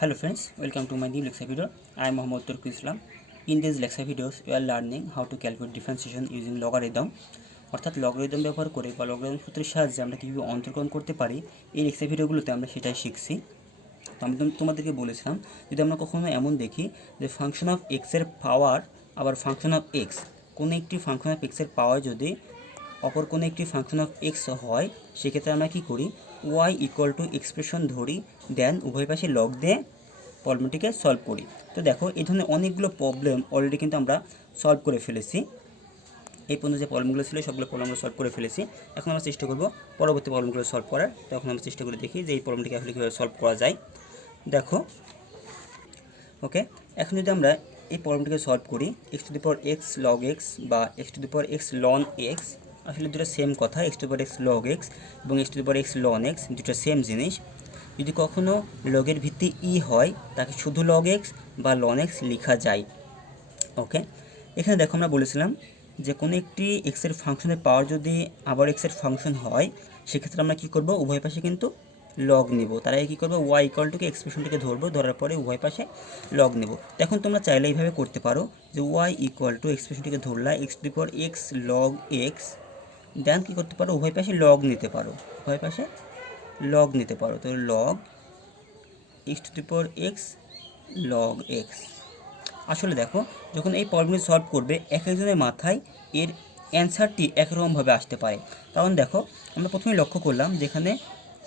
Hello friends, welcome to my new lecture video. I am Mohammad Turku Islam. In these lecture videos, we are learning how to calculate differentiation using logarithm. অর্থাৎ logarithm ব্যবহার করে বা logarithm সূত্রের সাহায্যে আমরা কীভাবে অন্তর্করণ করতে পারি এই লেকচার ভিডিওগুলোতে আমরা সেটাই শিখছি। তো আমি তোমাদেরকে বলেছিলাম যদি আমরা কখনো এমন দেখি যে ফাংশন অফ এক্সের পাওয়ার আবার ফাংশন অফ এক্স, কোনো একটি ফাংশন অফ এক্সের পাওয়ার যদি অপর কোনো একটি ফাংশন অফ এক্স হয় সেক্ষেত্রে আমরা কী করি, ওয়াই ইকুয়াল টু এক্সপ্রেশন ধরি, দেন উভয় পাশে লগ দিয়ে প্রবলেমটিকে সলভ করি। তো দেখো এই ধরনের অনেকগুলো প্রবলেম অলরেডি কিন্তু আমরা সলভ করে ফেলেছি। এই পর্যন্ত যে প্রবলেমগুলো ছিল সবগুলো প্রবলেমগুলো সলভ করে ফেলেছি। এখন আমরা চেষ্টা করব পরবর্তী প্রবলেমগুলো সলভ করার। তখন আমরা চেষ্টা করে দেখি যে এই প্রবলেমটিকে আসলে কীভাবে সলভ করা যায়। দেখো ওকে, এখন যদি আমরা এই প্রবলেমটিকে সলভ করি, x to the power x log x বা x to the power x ln x, আসলে দুটো সেম কথা। X to the power x log x এবং x to the power x ln x দুটো সেম জিনিস। যদি কখনও লগের ভিত্তি ই হয় তাকে শুধু লগ এক্স বা লন এক্স লেখা যায়। ওকে, এখানে দেখো আমরা বলেছিলাম যে কোনো একটি এক্সের ফাংশনের পাওয়ার যদি আবার এক্সের ফাংশন হয় সেক্ষেত্রে আমরা কী করব, উভয় পাশে কিন্তু লগ নেব। তার আগে কী করবো, ওয়াই ইকুয়াল টু এক্সপ্রেশনটিকে ধরবো, ধরার পরে উভয় পাশে লগ নেব। এখন তোমরা চাইলে এইভাবে করতে পারো যে ওয়াই ইকুয়াল টু এক্সপ্রেশনটিকে ধরলা x to the power x log x, then কী করতে পারো, উভয় পাশে লগ নিতে পারো, উভয় পাশে লগ নিতে পারো। তো log x to the power x log x. আসলে দেখো যখন এই প্রবলেমটি সলভ করবে এক একজনের মাথায় এর অ্যান্সারটি একরকমভাবে আসতে পারে। কারণ দেখো আমরা প্রথমে লক্ষ্য করলাম যেখানে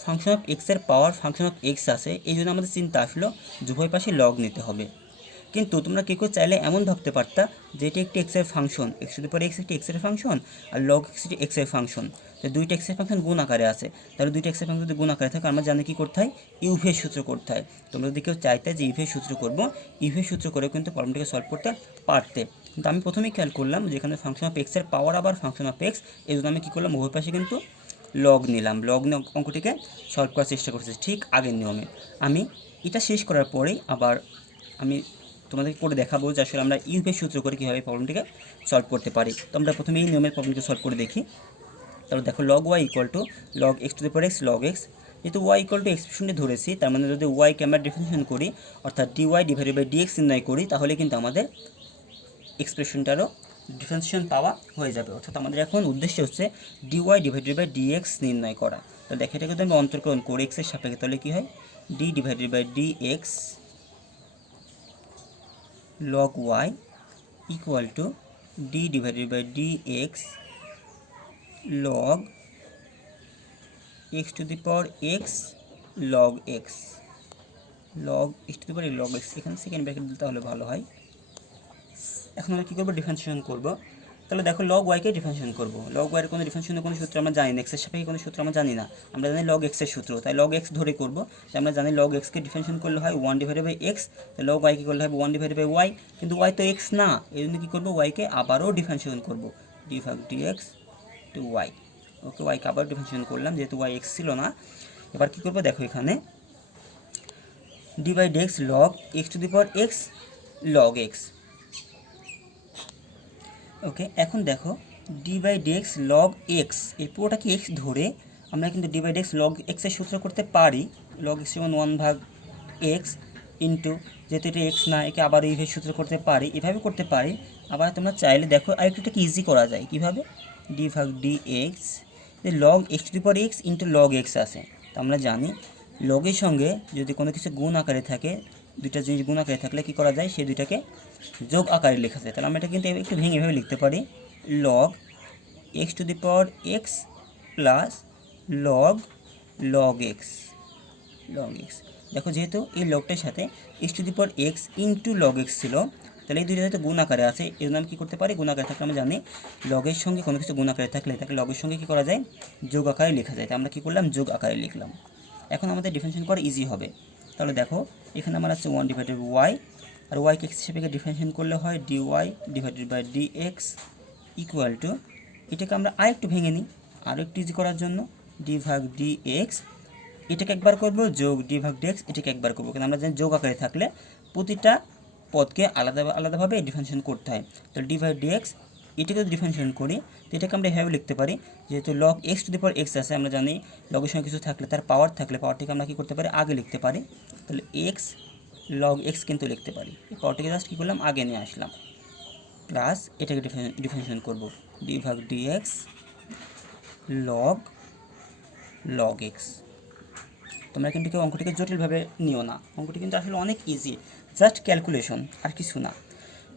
ফাংশন অফ এক্সের পাওয়ার ফাংশন অফ এক্স আছে, এই জন্য আমাদের চিন্তা আসলো উভয় পাশে লগ নিতে হবে। কিন্তু তোমরা কেউ চাইলে এমন ভাবতে পারতা যে এটি একটি এক্সের function, x to the power x একটি এক্সের ফাংশন আর লগ এক্স একটি এক্সের ফাংশন, তো দুইটা এক্সের ফাংশন গুণ আকারে আছে। তাহলে দুইটা এক্সের ফাংশন যদি গুণ আকারে থাকে আমরা জানি কী করতে হয়, ইউভের সূত্র করতে হয়। তোমরা যদি কেউ চাইতে যে ইউভের সূত্র করবো, ইউভের সূত্র করে কিন্তু প্রবলেমটাকে সলভ করতে পারতে। কিন্তু আমি প্রথমেই খেয়াল করলাম যেখানে ফাংশন অফ এক্সের পাওয়ার আবার ফাংশন অফ এক্স, এই জন্য আমি কী করলাম, উভয় পাশে কিন্তু লগ নিলাম, লগ নিয়ে অঙ্কটিকে সলভ করার চেষ্টা করছি ঠিক আগের নিয়মে। আমি এটা শেষ করার পরেই আবার আমি তোমাদেরকে করে দেখাবো যে আসলে আমরা ইউভের সূত্র করে কীভাবে প্রবলেমটিকে সলভ করতে পারি। তো আমরা প্রথমে এই নিয়মের প্রবলেমটিকে সলভ করে দেখি। তাহলে দেখো log y equal to log x to the power x log x, যেহেতু ওয়াই ইকুয়াল টু এক্সপ্রেশনটি ধরেছি তার মানে যদি ওয়াইকে আমরা ডিফারেন্সিয়েশন করি অর্থাৎ ডিওয়াই ডিভাইডেড বাই ডিএক্স নির্ণয় করি তাহলে কিন্তু আমাদের এক্সপ্রেশনটারও ডিফারেন্সিয়েশন পাওয়া হয়ে যাবে। অর্থাৎ আমাদের এখন উদ্দেশ্য হচ্ছে ডিওয়াই ডিভাইডেড বাই ডিএক্স নির্ণয় করা। তো দেখো এটাকে যদি আমি অন্তর্করণ করি এক্সের সাপেক্ষে তাহলে কী হয়, d divided by dx log y equal to d divided by dx log x to the power x log x log x to the power log x, এখানে সেকেন্ড ব্র্যাকেট দিতে হলে ভালো হয়। এখন আমরা কী করবো, ডিফারেন্সিয়েশন করবো। তাহলে দেখো লগ ওয়াইকে ডিফারেন্সিয়েশন করবো, লগ ওয়াইয়ের কোনো ডিফারেন্সিয়েশনের কোনো সূত্র আমরা জানি না, এক্সের সাপেক্ষে কোনো সূত্র আমরা জানি না, আমরা জানি লগ এক্সের সূত্র, তাই লগ এক্স ধরে করবো। তাই আমরা জানি লগ এক্সকে ডিফারেন্সিয়েশন করলে হয় ওয়ান ডিভাইডেড বাই এক্স, তাই লগ ওয়াইকে করলে হবে ওয়ান ডিভাইডেড বাই ওয়াই, কিন্তু ওয়াই তো এক্স না, এই জন্য কী করবো, ওয়াইকে আবারও ডিফারেন্সিয়েশন করবো, ডি ভাগ ডিএক্স টু ওয়াই। ওকে, ওয়াইকে আবার ডিফারেন্সিয়েশন করলাম যেহেতু ওয়াই এক্স ছিল না। এবার কী করবো, দেখো এখানে d by dx log x to the power x log x. Okay, এখন দেখো d by dx log x, এই পুরোটা কি এক্স ধরে আমরা কিন্তু ডি বাই ডিএক্স লগ এক্সের সূত্র করতে পারি, লগ এক্স যেমন ওয়ান ভাগ এক্স ইন্টু, যেহেতু এটা এক্স না একে আবার এইভাবে সূত্র করতে পারি, এভাবে করতে পারি। আবার তোমরা চাইলে দেখো আরেকটুটাকে ইজি করা যায়, কীভাবে, ডি ভাগ d x log x to the power x into log x আছে। তো আমরা জানি লগের সঙ্গে যদি কোনো কিছু গুণ আকারে থাকে, দুইটা জিনিস গুণ আকারে থাকলে কী করা যায়, সেই দুইটাকে যোগ আকারে লেখা যায়। তাহলে আমরা এটা কিন্তু একটু ভেঙে এভাবে লিখতে পারি, log x to the power x plus log log x log x. দেখো যেহেতু এই লগটার সাথে x to the power x into log x ছিল, তাহলে এই দুইটা হয়তো গুণ আকারে আছে, এর জন্য আমি কী করতে পারি, গুণ আকারে থাকলে আমরা জানি লগের সঙ্গে কোনো কিছু গুণ আকারে থাকলে তাকে লগের সঙ্গে কী করা যায়, যোগ আকারে লেখা যায়। তাই আমরা কী করলাম, যোগ আকারে লিখলাম। এখন আমাদের ডিফারেন্সিয়েশন করা ইজি হবে। তাহলে দেখো এখানে আমার আছে ওয়ান ডিভাইডেড ওয়াই, আর ওয়াইকে এক্স হিসেবে ডিফারেন্সিয়েশন করলে হয় d y divided by d x equal to, এটাকে আমরা আরেকটু ভেঙে নিই আরও একটু ইজি করার জন্য, ডি ভাগ ডি এক্স, এটাকে একবার করবো যোগ ডি ভাগ ডি এক্স, এটাকে একবার করবো, কিন্তু আমরা জানি যোগ আকারে থাকলে প্রতিটা পদকে আলাদাভাবে ডিফারেন্সিয়েশন করতে হয়। তো ডি ভাগ ডি এক্স এটাকে যদি ডিফারেন্সিয়েশন করি তো এটাকে আমরা এভাবে লিখতে পারি, যেহেতু log x to the power x আছে, আমরা জানি লগের সঙ্গে কিছু থাকলে তার পাওয়ার থাকলে পাওয়ারটিকে আমরা কী করতে পারি, আগে লিখতে পারি। তাহলে এক্স লগ এক্স কিন্তু লিখতে পারি। এই পাওয়ারটাকে জাস্ট কী করলাম, আগে নিয়ে আসলাম, প্লাস এটাকে ডিফারেন্সিয়েশন করব, ডি ভাগ d x log log x. তোমরা কিন্তু কেউ অঙ্কটিকে জটিলভাবে নিও না, অঙ্কটি কিন্তু আসলে অনেক ইজি, জাস্ট ক্যালকুলেশন আর কিছু না।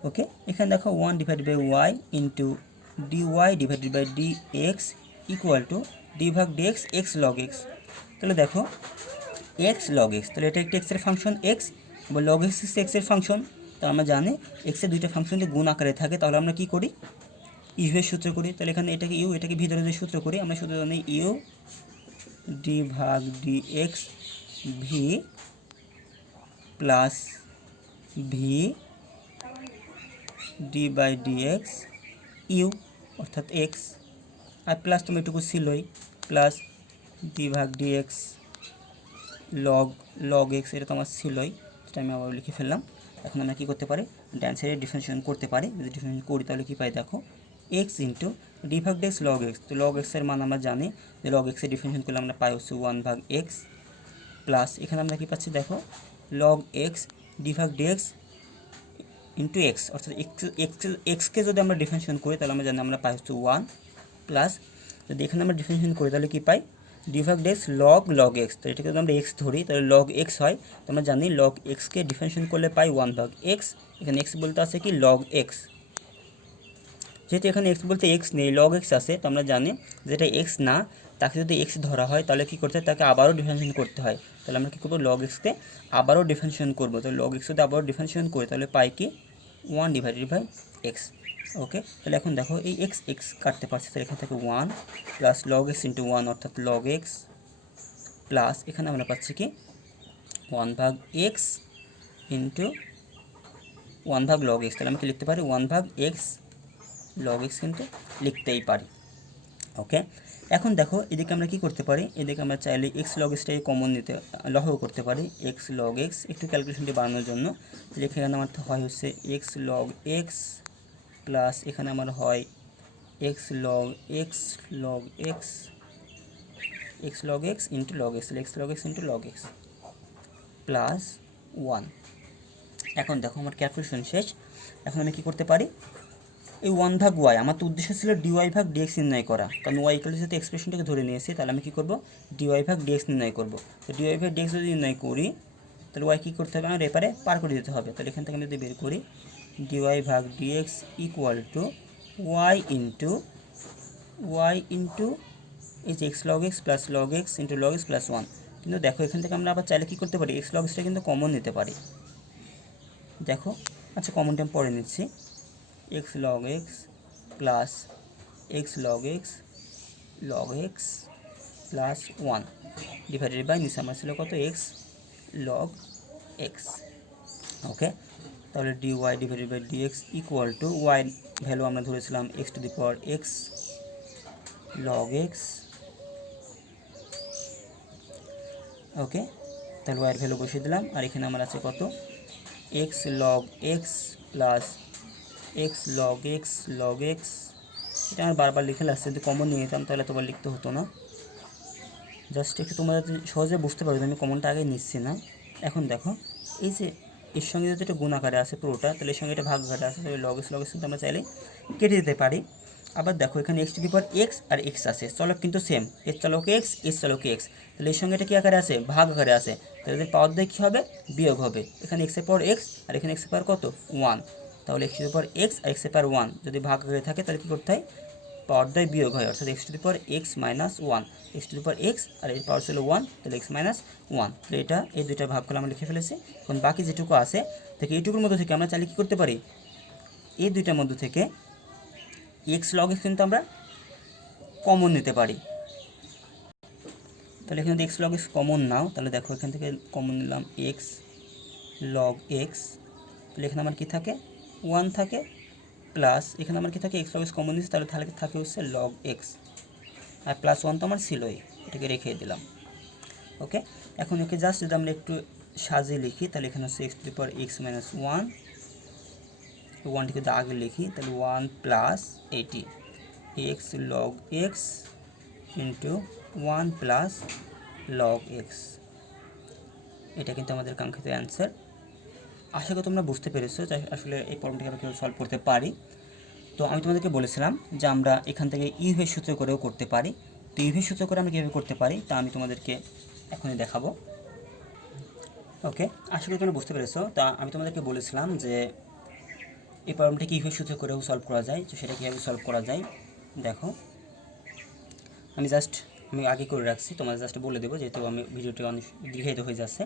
ওকে, এখানে দেখো 1 divided by y into d y divided by d x equal to d ভাগ d x x log x. তাহলে দেখো এক্স লগ এক্স, তাহলে এটা একটি এক্সের ফাংশন এক্স, বা লগ এক্স এক্সের ফাংশন। তো আমরা জানি এক্সের দুইটা ফাংশন যদি গুণ আকারে থাকে তাহলে আমরা কী করি, ইউয়ের সূত্র করি। তাহলে এখানে এটাকে ইউ, এটাকে ভিতরে যে সূত্র করি, আমরা সূত্র জানি ইউ ডি ভাগ d x v plus v d by d x u অর্থাৎ এক্স, আর প্লাস তুমি এটুকু ছিলই, প্লাস ডি ভাগ d x log log x, এটা তো আমার ছিলই, সেটা আমি আবার লিখে ফেললাম। এখন আমরা কী করতে পারি, ডান সাইডে ডিফারেন্সিয়েশন করতে পারি। যদি ডিফারেন্সিয়েশন করি তাহলে কী পাই দেখো, এক্স ইন্টু ডি ভাগ ডি এক্স লগ এক্স। তো লগ এক্সের মান আমরা জানি যে লগ এক্সের ডিফারেন্সিয়েশন করলে আমরা পাই হচ্ছে 1 ভাগ এক্স, প্লাস এখানে আমরা কী পাচ্ছি দেখো, লগ এক্স ডি ভাগ ডি এক্স ইন্টু এক্স, অর্থাৎ এক্সকে যদি আমরা ডিফারেন্সিয়েশন করি তাহলে আমরা জানি আমরা পাই হচ্ছে 1, প্লাস যদি এখানে আমরা ডিফারেন্সিয়েশন করি তাহলে কী পাই, ডি ভাগ d x log log x. তো এটাকে যদি আমরা এক্স ধরি তাহলে লগ এক্স হয়। তো আমরা জানি লগ এক্সকে ডিফারেন্সিয়েশন করলে পাই 1 ভাগ এক্স, এখানে এক্স বলতে আছে কি লগ এক্স। যেহেতু এখানে এক্স বলতে এক্স নেই, লগ এক্স আছে, তো আমরা জানি যেটা এক্স না তাকে যদি এক্স ধরা হয় তাহলে কী করতে হয়, তাকে আবারও ডিফারেন্সিয়েশন করতে হয়। তাহলে আমরা কী করবো, লগ এক্সকে আবারও ডিফারেন্সিয়েশন করবো। তো লগ এক্স যদি আবারও ডিফারেন্সিয়েশন করি তাহলে পাই কি 1 ডিভাইডেড বাই এক্স। ওকে, তাহলে এখন দেখো এই এক্স এক্স কাটতে পারছি, তাহলে এখান থেকে 1 প্লাস লগ এক্স ইন্টু 1 অর্থাৎ লগ এক্স, প্লাস এখানে আমরা পাচ্ছি কি 1 ভাগ এক্স ইন্টু 1 ভাগ লগ এক্স। তাহলে আমি কি লিখতে পারি 1 ভাগ এক্স লগ এক্স কিন্তু লিখতেই পারি। ওকে, এখন দেখো এদিকে আমরা কি করতে পারি, এদিকে আমরা চাইলে এক্স লগ এক্সটাকে কমন নিতে লহও করতে পারি, এক্স লগ এক্স একটু ক্যালকুলেশনটি বাড়ানোর জন্য। এখানে আমার হয় হচ্ছে এক্স লগ এক্স প্লাস এখানে আমার হয় x log x log x x log x into log x, x log x into log x plus 1। এখন দেখো আমার ক্যালকুলেশন শেষ। এখন আমি কি করতে পারি, এই 1 ভাগ ওয়াই, আমার তো উদ্দেশ্য ছিল ডিওয়াই ভাগ ডিএক্স নির্ণয় করা, কারণ ওয়াই ইকুয়াল যেহেতু এক্সপ্রেশনটাকে ধরে নিয়েছি, তাহলে আমি কী করবো, ডিওয়াই ভাগ ডিএক্স নির্ণয় করবো। তো ডিওয়াই ভাগ ডিএক্স যদি নির্ণয় করি তাহলে ওয়াই কী করতে হবে, আমার এপারে পার করে দিতে হবে। তাহলে এখান থেকে আমি যদি বের করি ডিওয়াই ভাগ dx equal to y into এই যে x log x plus log x into log x plus 1। কিন্তু দেখো এখান থেকে আমরা আবার চাইলে কী করতে পারি, এক্স লগ এক্সটা কিন্তু কমন নিতে পারি। দেখো, আচ্ছা কমনটা আমি পরে নিচ্ছি, x log x plus x log x plus 1 divided by নিচে আমার ছিল কত, এক্স লগ এক্স। ওকে, তাহলে d y divided by d x equal to y value আমরা ধরেছিলাম x to the power x log x. Okay, তাহলে ওয়াইয়ের value বসিয়ে দিলাম, আর এখানে আমার আছে কত, x log x plus x log x. এটা আমার বারবার লিখে লাগছে, যদি কমন নিয়ে নিতাম তাহলে তোমার লিখতে হতো না, জাস্ট একটু তোমরা সহজে বুঝতে পারবে আমি কমনটা আগে নিচ্ছি না। এখন দেখো এই যে এর সঙ্গে যদি এটা গুণ আকারে আছে পুরোটা, তাহলে এর সঙ্গে এটা ভাগ আকারে আছে, তাহলে লগ এক্স কিন্তু আমরা চাইলে কেটে দিতে পারি। আবার দেখো এখানে x to the power x আর এক্স আছে, চলক কিন্তু সেম, এর চলক এক্স এর চলক এক্স, তাহলে এর সঙ্গে এটা কী আকারে আছে, ভাগ আকারে আছে, তাহলে এদের পাওয়ার দিয়ে কী হবে, বিয়োগ হবে। এখানে এক্সের পাওয়ার এক্স আর এখানে এক্সের পাওয়ার কত 1, তাহলে x to the power x আর এক্সের পাওয়ার 1 যদি ভাগ আকারে থাকে তাহলে কী করতে হয়, পাওয়ার দ্বয় বিয়োগ হয়, অর্থাৎ x to the power x minus 1, x to the power x আর এর পাওয়ার ছিল 1, তাহলে এক্স মাইনাস 1। তাহলে এটা এই দুইটা ভাগ করে আমরা লিখে ফেলেছি। এখন বাকি যেটুকু আছে থেকে এইটুকুর মধ্যে থেকে আমরা চাইলে কী করতে পারি, এই দুইটার মধ্যে থেকে এক্স লগ এক্স কিন্তু আমরা কমন নিতে পারি। তাহলে এখানে এক্স লগ এক্স কমন নাও, তাহলে দেখো এখান থেকে কমন নিলাম এক্স লগ এক্স, তাহলে এখানে আমার কী থাকে 1 থাকে, প্লাস এখানে আমার কী থাকে এক্স লগ এক্স কমন নিচ্ছে, তাহলে থাকে হচ্ছে লগ এক্স, আর প্লাস 1 তো আমার ছিলই, এটাকে রেখে দিলাম। ওকে, এখন ওকে জাস্ট যদি আমরা একটু সাজিয়ে লিখি তাহলে এখানে হচ্ছে x to the power x minus 1, 1টিকে যদি আগে লিখি তাহলে 1 প্লাস এইটি x log x into 1 plus log x, এটা কিন্তু আমাদের কাঙ্ক্ষিত অ্যান্সার আশা করি তোমরা বুঝতে পেরেছো যে আসলে এই প্রবলেমটাকে আমরা কীভাবে সলভ করতে পারি। তো আমি তোমাদেরকে বলেছিলাম যে আমরা এখান থেকে ইউভের সূত্র করেও করতে পারি। তো ইউভের সূত্র করে আমরা কীভাবে করতে পারি তা আমি তোমাদেরকে এখনই দেখাবো। ওকে, আশা করি তোমরা বুঝতে পেরেছো। তা আমি তোমাদেরকে বলেছিলাম যে এই প্রবলেমটাকে ইউভের সূত্র করেও সলভ করা যায়। তো সেটা কীভাবে সলভ করা যায় দেখো, আমি আগে করে রাখছি, তোমাদের জাস্ট বলে দেবো যেহেতু আমি ভিডিওটি অনেক দীর্ঘায়িত হয়ে যাচ্ছে।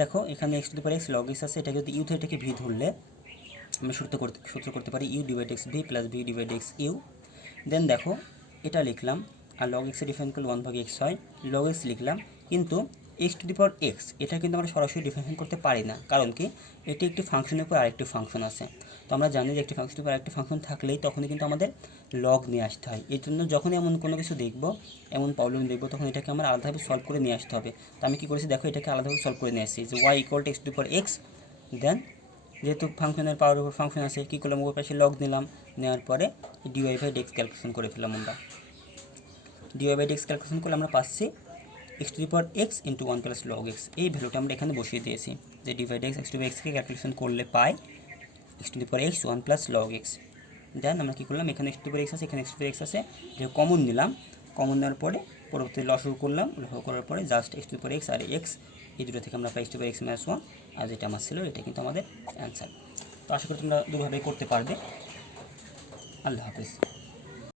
দেখো এখানে x to the power x log x আছে, এটা যদি ইউ থেকে এটাকে ভি ধরলে আমরা সূত্র করতে পারি u divide x v plus v divide x u. Then দেখো এটা লিখলাম, আর লগ এক্সের ডিফারেন্স করলে 1/x হয়, লগ এক্স লিখলাম। কিন্তু x to the power x এটা কিন্তু আমরা সরাসরি ডিফারেন্সিয়েট করতে পারি না, কারণ কি এটি একটি ফাংশনের উপর আরেকটি ফাংশন আছে। তো আমরা জানি যে একটি ফাংশনের উপর আরেকটি ফাংশন থাকলেই তখনই কিন্তু আমাদের লগ নিয়ে আসতে হয়। এই জন্য যখনই এমন কোনো কিছু দেখবো, এমন প্রবলেম দেখবো, তখন এটাকে আমরা আলাদাভাবে সলভ করে নিয়ে আসতে হবে। তো আমি কী করেছি দেখো, এটাকে আলাদাভাবে সলভ করে নিয়ে আসছি যে y equal to x to the power x. Then যেহেতু ফাংশনের পাওয়ার উপর ফাংশন আছে, কী করলাম ওপর পাশে লগ নিলাম, নেওয়ার পরে ডিওয়াই বাই ডেক্স ক্যালকুলেশন করে ফেললাম। আমরা ডিওয়াই বাই ডেক্স ক্যালকুলেশন করলে আমরা পাচ্ছি x to the power x into 1 plus log x. এই ভ্যালুটা আমরা এখানে বসিয়ে দিয়েছি যে ডিভাইড এক্স টু এক্সকে ক্যালকুলেশন করলে পাই x to the power x 1 plus log x. Then আমরা কী করলাম, এখানে x to the power x আছে, এখানে x to the power x আছে, যে কমন নিলাম, কমন নেওয়ার পরে পরবর্তী লসও করলাম, লসও করার পরে just x to the power x আর এক্স এই দুটো থেকে আমরা পাই x to the power x minus 1, আর যেটা আমার ছিল এটা কিন্তু আমাদের অ্যান্সার। তো আশা করি তোমরা দুভাবেই করতে পারবে। আল্লাহ হাফিজ।